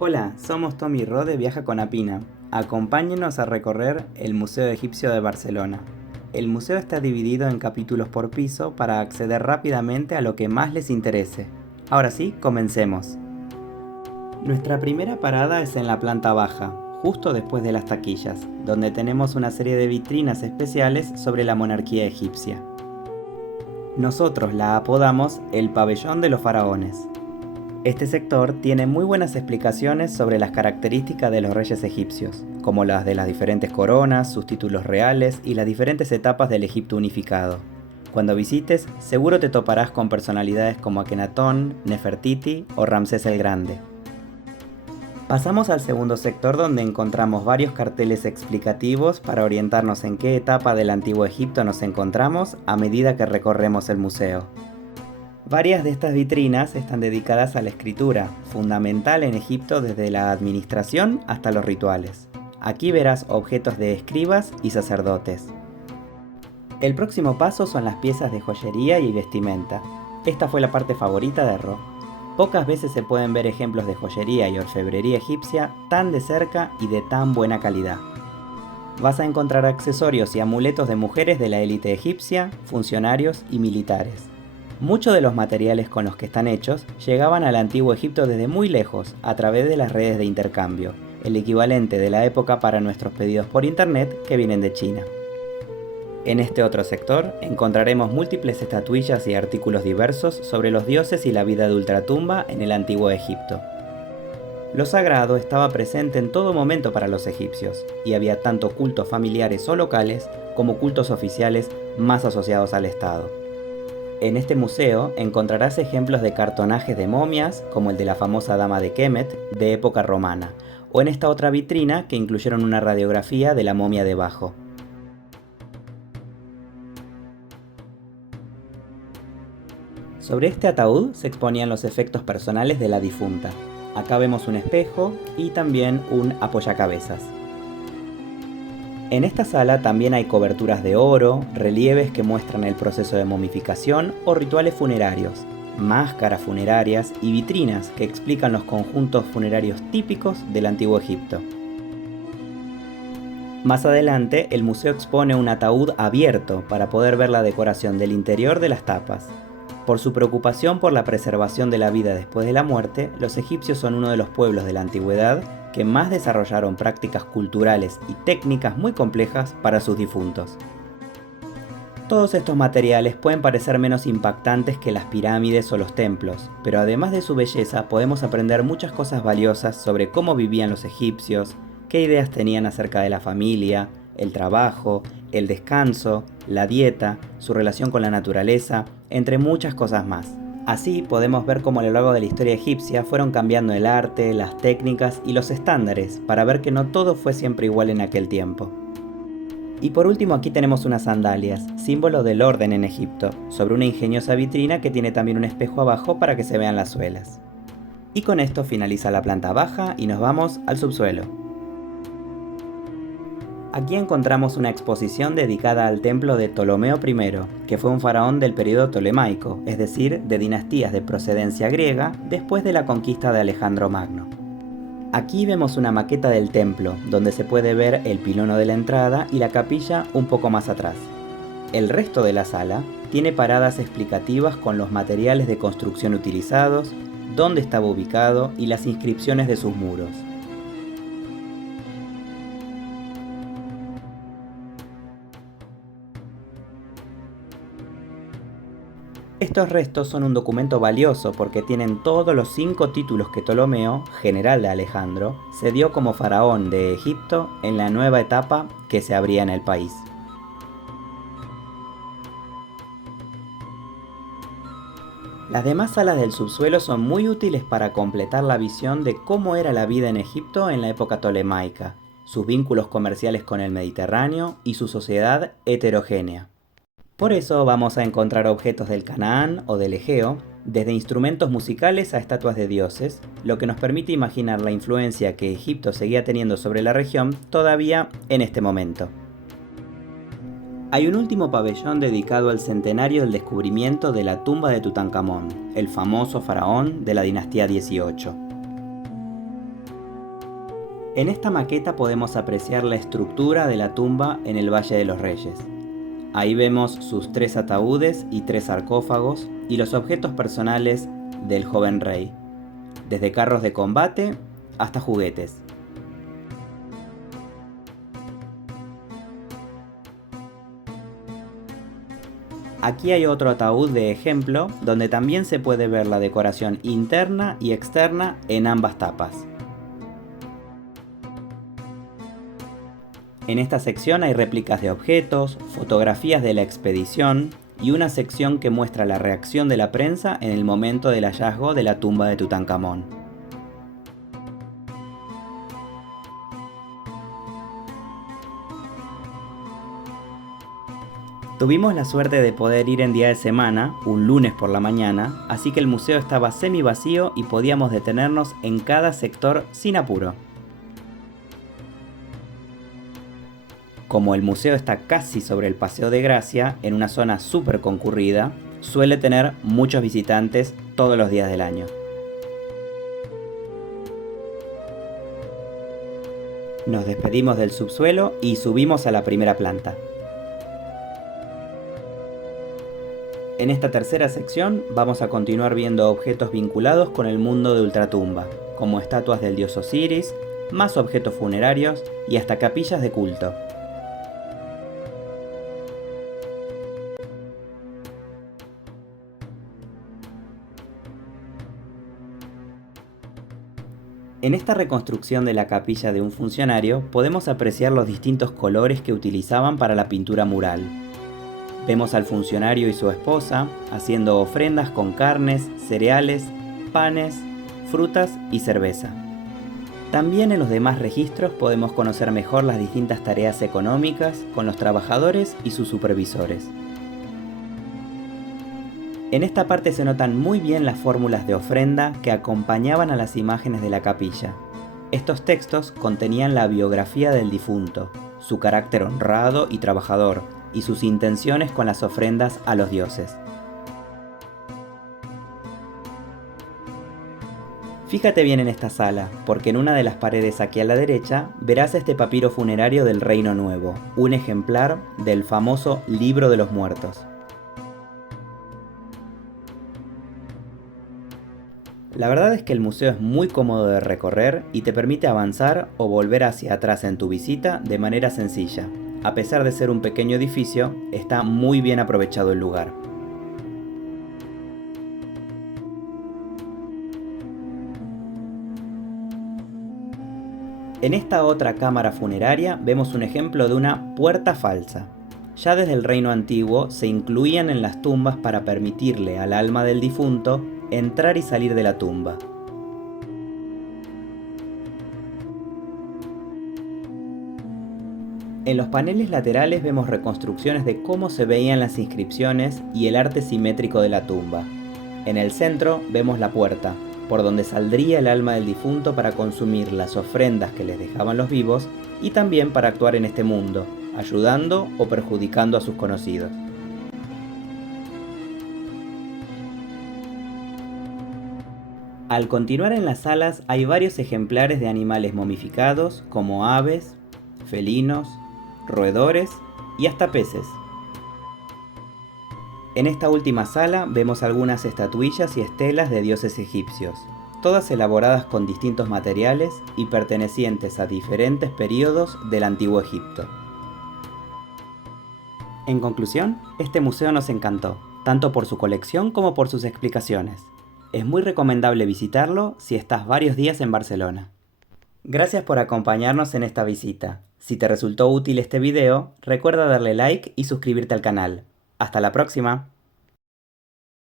Hola, somos Tommy Ro de Viaja con Apina. Acompáñenos a recorrer el Museo Egipcio de Barcelona. El museo está dividido en capítulos por piso para acceder rápidamente a lo que más les interese. Ahora sí, comencemos. Nuestra primera parada es en la planta baja, justo después de las taquillas, donde tenemos una serie de vitrinas especiales sobre la monarquía egipcia. Nosotros la apodamos el pabellón de los faraones. Este sector tiene muy buenas explicaciones sobre las características de los reyes egipcios, como las de las diferentes coronas, sus títulos reales y las diferentes etapas del Egipto unificado. Cuando visites, seguro te toparás con personalidades como Akenatón, Nefertiti o Ramsés el Grande. Pasamos al segundo sector donde encontramos varios carteles explicativos para orientarnos en qué etapa del antiguo Egipto nos encontramos a medida que recorremos el museo. Varias de estas vitrinas están dedicadas a la escritura, fundamental en Egipto desde la administración hasta los rituales. Aquí verás objetos de escribas y sacerdotes. El próximo paso son las piezas de joyería y vestimenta. Esta fue la parte favorita de Ro. Pocas veces se pueden ver ejemplos de joyería y orfebrería egipcia tan de cerca y de tan buena calidad. Vas a encontrar accesorios y amuletos de mujeres de la élite egipcia, funcionarios y militares. Muchos de los materiales con los que están hechos llegaban al antiguo Egipto desde muy lejos a través de las redes de intercambio, el equivalente de la época para nuestros pedidos por internet que vienen de China. En este otro sector encontraremos múltiples estatuillas y artículos diversos sobre los dioses y la vida de ultratumba en el antiguo Egipto. Lo sagrado estaba presente en todo momento para los egipcios, y había tanto cultos familiares o locales como cultos oficiales más asociados al Estado. En este museo encontrarás ejemplos de cartonajes de momias, como el de la famosa Dama de Kemet, de época romana, o en esta otra vitrina que incluyeron una radiografía de la momia debajo. Sobre este ataúd se exponían los efectos personales de la difunta. Acá vemos un espejo y también un apoyacabezas. En esta sala también hay coberturas de oro, relieves que muestran el proceso de momificación o rituales funerarios, máscaras funerarias y vitrinas que explican los conjuntos funerarios típicos del antiguo Egipto. Más adelante, el museo expone un ataúd abierto para poder ver la decoración del interior de las tapas. Por su preocupación por la preservación de la vida después de la muerte, los egipcios son uno de los pueblos de la antigüedad que más desarrollaron prácticas culturales y técnicas muy complejas para sus difuntos. Todos estos materiales pueden parecer menos impactantes que las pirámides o los templos, pero además de su belleza podemos aprender muchas cosas valiosas sobre cómo vivían los egipcios, qué ideas tenían acerca de la familia, el trabajo, el descanso, la dieta, su relación con la naturaleza, entre muchas cosas más. Así podemos ver cómo a lo largo de la historia egipcia fueron cambiando el arte, las técnicas y los estándares para ver que no todo fue siempre igual en aquel tiempo. Y por último aquí tenemos unas sandalias, símbolo del orden en Egipto, sobre una ingeniosa vitrina que tiene también un espejo abajo para que se vean las suelas. Y con esto finaliza la planta baja y nos vamos al subsuelo. Aquí encontramos una exposición dedicada al templo de Ptolomeo I, que fue un faraón del periodo tolemaico, es decir, de dinastías de procedencia griega después de la conquista de Alejandro Magno. Aquí vemos una maqueta del templo, donde se puede ver el pilono de la entrada y la capilla un poco más atrás. El resto de la sala tiene paradas explicativas con los materiales de construcción utilizados, dónde estaba ubicado y las inscripciones de sus muros. Estos restos son un documento valioso porque tienen todos los 5 títulos que Ptolomeo, general de Alejandro, se dio como faraón de Egipto en la nueva etapa que se abría en el país. Las demás salas del subsuelo son muy útiles para completar la visión de cómo era la vida en Egipto en la época tolemaica, sus vínculos comerciales con el Mediterráneo y su sociedad heterogénea. Por eso vamos a encontrar objetos del Canaán o del Egeo, desde instrumentos musicales a estatuas de dioses, lo que nos permite imaginar la influencia que Egipto seguía teniendo sobre la región todavía en este momento. Hay un último pabellón dedicado al centenario del descubrimiento de la tumba de Tutankamón, el famoso faraón de la dinastía 18. En esta maqueta podemos apreciar la estructura de la tumba en el Valle de los Reyes. Ahí vemos sus 3 ataúdes y 3 sarcófagos y los objetos personales del joven rey, desde carros de combate hasta juguetes. Aquí hay otro ataúd de ejemplo donde también se puede ver la decoración interna y externa en ambas tapas. En esta sección hay réplicas de objetos, fotografías de la expedición y una sección que muestra la reacción de la prensa en el momento del hallazgo de la tumba de Tutankamón. Tuvimos la suerte de poder ir en día de semana, un lunes por la mañana, así que el museo estaba semi vacío y podíamos detenernos en cada sector sin apuro. Como el museo está casi sobre el Paseo de Gracia, en una zona súper concurrida, suele tener muchos visitantes todos los días del año. Nos despedimos del subsuelo y subimos a la primera planta. En esta tercera sección vamos a continuar viendo objetos vinculados con el mundo de Ultratumba, como estatuas del dios Osiris, más objetos funerarios y hasta capillas de culto. En esta reconstrucción de la capilla de un funcionario podemos apreciar los distintos colores que utilizaban para la pintura mural. Vemos al funcionario y su esposa haciendo ofrendas con carnes, cereales, panes, frutas y cerveza. También en los demás registros podemos conocer mejor las distintas tareas económicas con los trabajadores y sus supervisores. En esta parte se notan muy bien las fórmulas de ofrenda que acompañaban a las imágenes de la capilla. Estos textos contenían la biografía del difunto, su carácter honrado y trabajador, y sus intenciones con las ofrendas a los dioses. Fíjate bien en esta sala, porque en una de las paredes aquí a la derecha verás este papiro funerario del Reino Nuevo, un ejemplar del famoso Libro de los Muertos. La verdad es que el museo es muy cómodo de recorrer y te permite avanzar o volver hacia atrás en tu visita de manera sencilla. A pesar de ser un pequeño edificio, está muy bien aprovechado el lugar. En esta otra cámara funeraria vemos un ejemplo de una puerta falsa. Ya desde el reino antiguo se incluían en las tumbas para permitirle al alma del difunto entrar y salir de la tumba. En los paneles laterales vemos reconstrucciones de cómo se veían las inscripciones y el arte simétrico de la tumba. En el centro vemos la puerta, por donde saldría el alma del difunto para consumir las ofrendas que les dejaban los vivos y también para actuar en este mundo, ayudando o perjudicando a sus conocidos. Al continuar en las salas hay varios ejemplares de animales momificados como aves, felinos, roedores y hasta peces. En esta última sala vemos algunas estatuillas y estelas de dioses egipcios, todas elaboradas con distintos materiales y pertenecientes a diferentes periodos del Antiguo Egipto. En conclusión, este museo nos encantó, tanto por su colección como por sus explicaciones. Es muy recomendable visitarlo si estás varios días en Barcelona. Gracias por acompañarnos en esta visita. Si te resultó útil este video, recuerda darle like y suscribirte al canal. ¡Hasta la próxima!